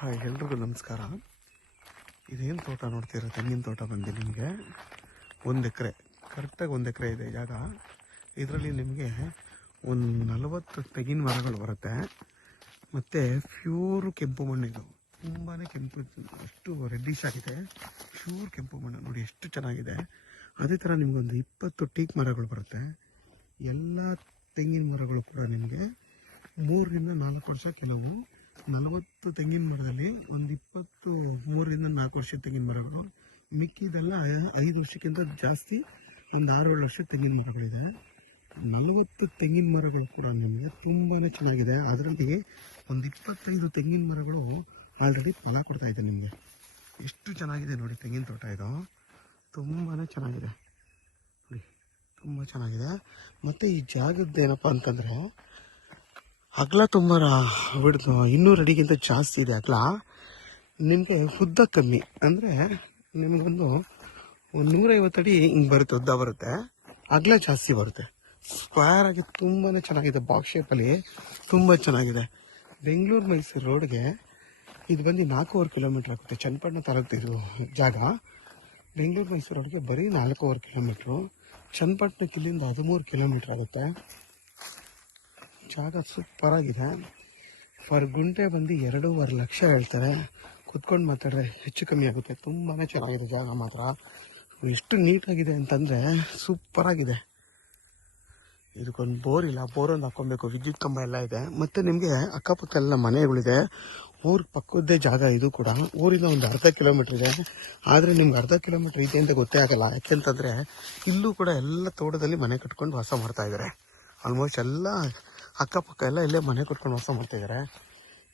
Hi, ಎಲ್ರಿಗೂ ನಮಸ್ಕಾರ. ಇದೇನು ತೋಟ ನೋಡ್ತೀರ? ತೆಂಗಿನ ತೋಟ ಬಂದು ನಿಮಗೆ 1 ಎಕರೆ, ಕರೆಕ್ಟಾಗಿ 1 ಎಕರೆ ಇದೆ ಜಾಗ. ಇದರಲ್ಲಿ ನಿಮಗೆ ಒಂದು 40 ತೆಂಗಿನ ಮರಗಳು ಬರುತ್ತೆ. ಮತ್ತು ಪ್ಯೂರ್ ಕೆಂಪು ಮಣ್ಣು, ಇದು ತುಂಬಾ ಕೆಂಪು, ಅಷ್ಟು ರೆಡ್ಡಿಶ್ ಆಗಿದೆ. ಪ್ಯೂರ್ ಕೆಂಪು ಮಣ್ಣು ನೋಡಿ ಎಷ್ಟು ಚೆನ್ನಾಗಿದೆ. ಅದೇ ಥರ ನಿಮಗೊಂದು 20 ಟೀಕ್ ಮರಗಳು ಬರುತ್ತೆ. ಎಲ್ಲ ತೆಂಗಿನ ಮರಗಳು ಕೂಡ ನಿಮಗೆ 3 ರಿಂದ 4 ವರ್ಷ ಕೆಲವು. 40 ತೆಂಗಿನ ಮರದಲ್ಲಿ ಒಂದು 3 ರಿಂದ 4 ವರ್ಷದ ತೆಂಗಿನ ಮರಗಳು, ಮಿಕ್ಕಿದೆಲ್ಲ 5 ವರ್ಷಕ್ಕಿಂತ ಜಾಸ್ತಿ, ಒಂದು 6-7 ವರ್ಷದ ತೆಂಗಿನ ಮರಗಳಿದೆ. 40 ತೆಂಗಿನ ಮರಗಳು ಕೂಡ ನಿಮಗೆ ತುಂಬಾ ಚೆನ್ನಾಗಿದೆ. ಅದರಲ್ಲಿ ಒಂದು 25 ತೆಂಗಿನ ಮರಗಳು ಆಲ್ರೆಡಿ ಫಲ ಕೊಡ್ತಾ ಇದೆ ನಿಮಗೆ. ಎಷ್ಟು ಚೆನ್ನಾಗಿದೆ ನೋಡಿ ತೆಂಗಿನ ತೋಟ, ಇದು ತುಂಬಾ ಚೆನ್ನಾಗಿದೆ ನೋಡಿ, ತುಂಬ ಚೆನ್ನಾಗಿದೆ. ಮತ್ತು ಈ ಜಾಗದ್ದೇನಪ್ಪ ಅಂತಂದರೆ ಅಗಲ ತುಂಬ ಬಿಡ್ತು, 200 ಅಡಿಗಿಂತ ಜಾಸ್ತಿ ಇದೆ ಅಗಲ. ನಿಮಗೆ ಉದ್ದ ಕಮ್ಮಿ, ಅಂದರೆ ನಿಮಗೊಂದು 150 ಅಡಿ ಹಿಂಗೆ ಬರುತ್ತೆ, ಉದ್ದ ಬರುತ್ತೆ, ಅಗಲ ಜಾಸ್ತಿ ಬರುತ್ತೆ. ಸ್ಕ್ವೇರ್ ಆಗಿ ತುಂಬಾ ಚೆನ್ನಾಗಿದೆ, ಬಾಕ್ಸ್ ಶೇಪಲ್ಲಿ ತುಂಬ ಚೆನ್ನಾಗಿದೆ. ಬೆಂಗಳೂರು ಮೈಸೂರು ರೋಡ್ಗೆ ಇದು ಬಂದು 4.5 ಕಿಲೋಮೀಟ್ರ್ ಆಗುತ್ತೆ. ಚನ್ನಪಟ್ಟಣ ತಾಲೂಕು ಇದು ಜಾಗ. ಬೆಂಗಳೂರು ಮೈಸೂರು ರೋಡ್ಗೆ ಬರೀ 4.5 ಕಿಲೋಮೀಟ್ರು. ಚನ್ನಪಟ್ಟಣಕ್ಕೆ ಇಲ್ಲಿಂದ 13 ಕಿಲೋಮೀಟ್ರ್ ಆಗುತ್ತೆ. ಜಾಗ ಸೂಪರಾಗಿದೆ. ಫರ್ ಗುಂಟೆ ಬಂದು 2.5 ಲಕ್ಷ ಹೇಳ್ತಾರೆ. ಕುತ್ಕೊಂಡು ಮಾತಾಡಿದ್ರೆ ಹೆಚ್ಚು ಕಮ್ಮಿ ಆಗುತ್ತೆ. ತುಂಬಾ ಚೆನ್ನಾಗಿದೆ ಜಾಗ ಮಾತ್ರ. ಎಷ್ಟು ನೀಟಾಗಿದೆ ಅಂತಂದರೆ ಸೂಪರಾಗಿದೆ. ಇದಕ್ಕೊಂದು ಬೋರ್ ಇಲ್ಲ, ಬೋರೊಂದು ಹಾಕ್ಕೊಬೇಕು, ವಿದ್ಯುತ್ ಕಂಬ ಎಲ್ಲ ಇದೆ. ಮತ್ತು ನಿಮಗೆ ಅಕ್ಕಪಕ್ಕ ಎಲ್ಲ ಮನೆಗಳಿದೆ. ಊರ ಪಕ್ಕದ್ದೇ ಜಾಗ ಇದು ಕೂಡ. ಊರಿಂದ ಒಂದು ಅರ್ಧ ಕಿಲೋಮೀಟ್ರ್ ಇದೆ. ಆದರೆ ನಿಮ್ಗೆ ಅರ್ಧ ಕಿಲೋಮೀಟ್ರ್ ಇದೆ ಅಂತ ಗೊತ್ತೇ ಆಗಲ್ಲ. ಯಾಕೆಂತಂದರೆ ಇಲ್ಲೂ ಕೂಡ ಎಲ್ಲ ತೋಟದಲ್ಲಿ ಮನೆ ಕಟ್ಕೊಂಡು ವಾಸ ಮಾಡ್ತಾಯಿದ್ದಾರೆ. ಆಲ್ಮೋಸ್ಟ್ ಎಲ್ಲ ಅಕ್ಕಪಕ್ಕ ಎಲ್ಲ ಇಲ್ಲೇ ಮನೆ ಕಟ್ಕೊಂಡು ವಾಸ ಮಾಡ್ತಾಯಿದ್ದಾರೆ.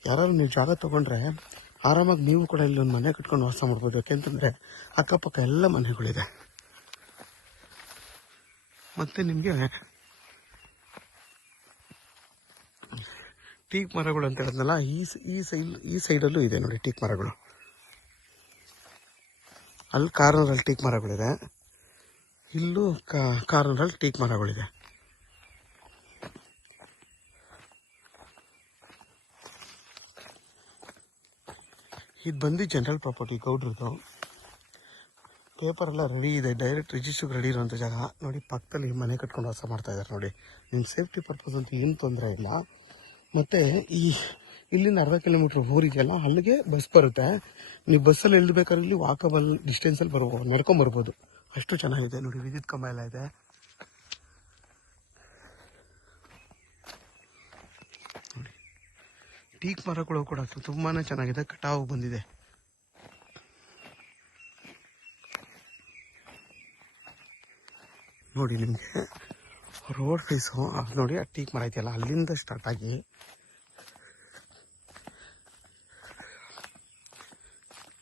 ಯಾರು ನೀವು ಜಾಗ ತೊಗೊಂಡ್ರೆ ಆರಾಮಾಗಿ ನೀವು ಕೂಡ ಇಲ್ಲೊಂದು ಮನೆ ಕಟ್ಕೊಂಡು ವಾಸ ಮಾಡ್ಬೋದು. ಯಾಕೆಂತಂದರೆ ಅಕ್ಕಪಕ್ಕ ಎಲ್ಲ ಮನೆಗಳಿದೆ. ಮತ್ತು ನಿಮಗೆ ಟೀಕ್ ಮರಗಳು ಅಂತ ಹೇಳಿದ್ನಲ್ಲ, ಈ ಸೈಡಲ್ಲೂ ಇದೆ ನೋಡಿ ಟೀಕ್ ಮರಗಳು. ಅಲ್ಲಿ ಕಾರ್ನರಲ್ಲಿ ಟೀಕ್ ಮರಗಳಿದೆ, ಇಲ್ಲೂ ಕಾರ್ನರಲ್ಲಿ ಟೀಕ್ ಮರಗಳಿದೆ. ಇದು ಬಂದು ಜನರಲ್ ಪ್ರಾಪರ್ಟಿ, ಗೌಡ್ರದ್ದು. ಪೇಪರೆಲ್ಲ ರೆಡಿ ಇದೆ, ಡೈರೆಕ್ಟ್ ರಿಜಿಸ್ಟ್ರಿಗೆ ರೆಡಿ ಇರೋಂಥ ಜಾಗ ನೋಡಿ. ಪಕ್ಕದಲ್ಲಿ ಮನೆ ಕಟ್ಕೊಂಡು ವಾಸ ಮಾಡ್ತಾಯಿದ್ದಾರೆ ನೋಡಿ. ನಿಮ್ಮ ಸೇಫ್ಟಿ ಪರ್ಪಸ್ ಅಂತ ಏನು ತೊಂದರೆ ಇಲ್ಲ. ಮತ್ತು ಇಲ್ಲಿಂದ ಅರ್ಧ ಕಿಲೋಮೀಟ್ರ್ ಊರಿದೆಯಲ್ಲ, ಅಲ್ಲಿಗೆ ಬಸ್ ಬರುತ್ತೆ. ನೀವು ಬಸ್ಸಲ್ಲಿ ಎಲ್ಲಿ ಬೇಕಾದ್ರೆ ಇಲ್ಲಿ ವಾಕಬಲ್ ಡಿಸ್ಟೆನ್ಸಲ್ಲಿ ಬರ್ಬೋದು, ನಡ್ಕೊಂಬರ್ಬೋದು. ಅಷ್ಟು ಚೆನ್ನಾಗಿದೆ ನೋಡಿ. ವಿದ್ಯುತ್ ಕಂಬ ಎಲ್ಲ ಇದೆ ನೋಡಿ. ಟೀಕ್ ಮರಗಳು ಕೂಡ ತುಂಬಾ ಚೆನ್ನಾಗಿದೆ, ಕಟಾವು ಬಂದಿದೆ ನೋಡಿ. ನಿಮಗೆ ರೋಡ್ ಫೇಸು ನೋಡಿ, ಆ ಟೀಕ್ ಮರ ಇದೆಯಲ್ಲ ಅಲ್ಲಿಂದ ಸ್ಟಾರ್ಟ್ ಆಗಿ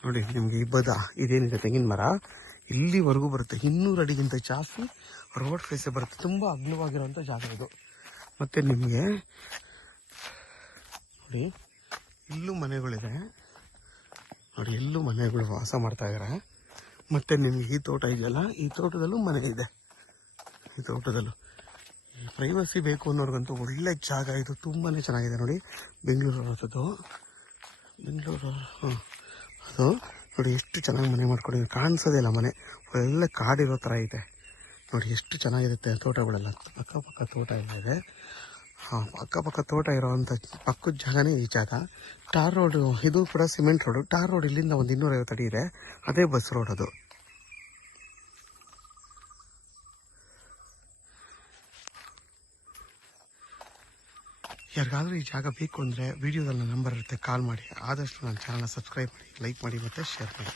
ನೋಡಿ ನಿಮಗೆ ಈ ಇದೇನಿದೆ ತೆಂಗಿನ ಮರ ಇಲ್ಲಿವರೆಗೂ ಬರುತ್ತೆ. 200 ಅಡಿಗಿಂತ ಜಾಸ್ತಿ ರೋಡ್ ಫೇಸೇ ಬರುತ್ತೆ. ತುಂಬ ಅಗಲವಾಗಿರೋಂಥ ಜಾಗ ಇದು. ಮತ್ತು ನಿಮಗೆ ನೋಡಿ ಇಲ್ಲೂ ಮನೆಗಳಿದೆ ನೋಡಿ, ಎಲ್ಲೂ ಮನೆಗಳು ವಾಸ ಮಾಡ್ತಾಯಿದ್ದಾರೆ. ಮತ್ತು ನಿಮಗೆ ಈ ತೋಟ ಇದೆಯಲ್ಲ, ಈ ತೋಟದಲ್ಲೂ ಮನೆ ಇದೆ. ಈ ತೋಟದಲ್ಲೂ ಪ್ರೈವಸಿ ಬೇಕು ಅನ್ನೋರ್ಗಂತೂ ಒಳ್ಳೆ ಜಾಗ ಇದು. ತುಂಬಾ ಚೆನ್ನಾಗಿದೆ ನೋಡಿ. ಬೆಂಗಳೂರು ಅದು ಅದು ನೋಡಿ, ಎಷ್ಟು ಚೆನ್ನಾಗಿ ಮನೆ ಮಾಡ್ಕೊಂಡಿದೆ. ಕಾಣಿಸೋದೇ ಇಲ್ಲ ಮನೆ, ಒಳ್ಳೆ ಕಾಡಿರೋ ಥರ ಇದೆ ನೋಡಿ. ಎಷ್ಟು ಚೆನ್ನಾಗಿರುತ್ತೆ ತೋಟಗಳೆಲ್ಲ, ಅಕ್ಕಪಕ್ಕ ತೋಟ ಎಲ್ಲ ಇದೆ. ಅಕ್ಕಪಕ್ಕ ತೋಟ ಇರೋವಂಥ ಪಕ್ಕದ ಜಾಗನೇ ಈ ಜಾಗ. ಟಾರ್ ರೋಡು ಇದು ಕೂಡ ಸಿಮೆಂಟ್ ರೋಡು. ಟಾರ್ ರೋಡ್ ಇಲ್ಲಿಂದ ಒಂದು 250 ಅಡಿ ಇದೆ, ಅದೇ ಬಸ್ ರೋಡ್ ಅದು. ಯಾರಿಗಾದ್ರೂ ಈ ಜಾಗ ಬೇಕು ಅಂದರೆ ವಿಡಿಯೋದಲ್ಲಿ ನಂಬರ್ ಇರುತ್ತೆ, ಕಾಲ್ ಮಾಡಿ. ಆದಷ್ಟು ನನ್ನ ಚಾನಲ್ನ ಸಬ್ಸ್ಕ್ರೈಬ್ ಮಾಡಿ, ಲೈಕ್ ಮಾಡಿ ಮತ್ತು ಶೇರ್ ಮಾಡಿ.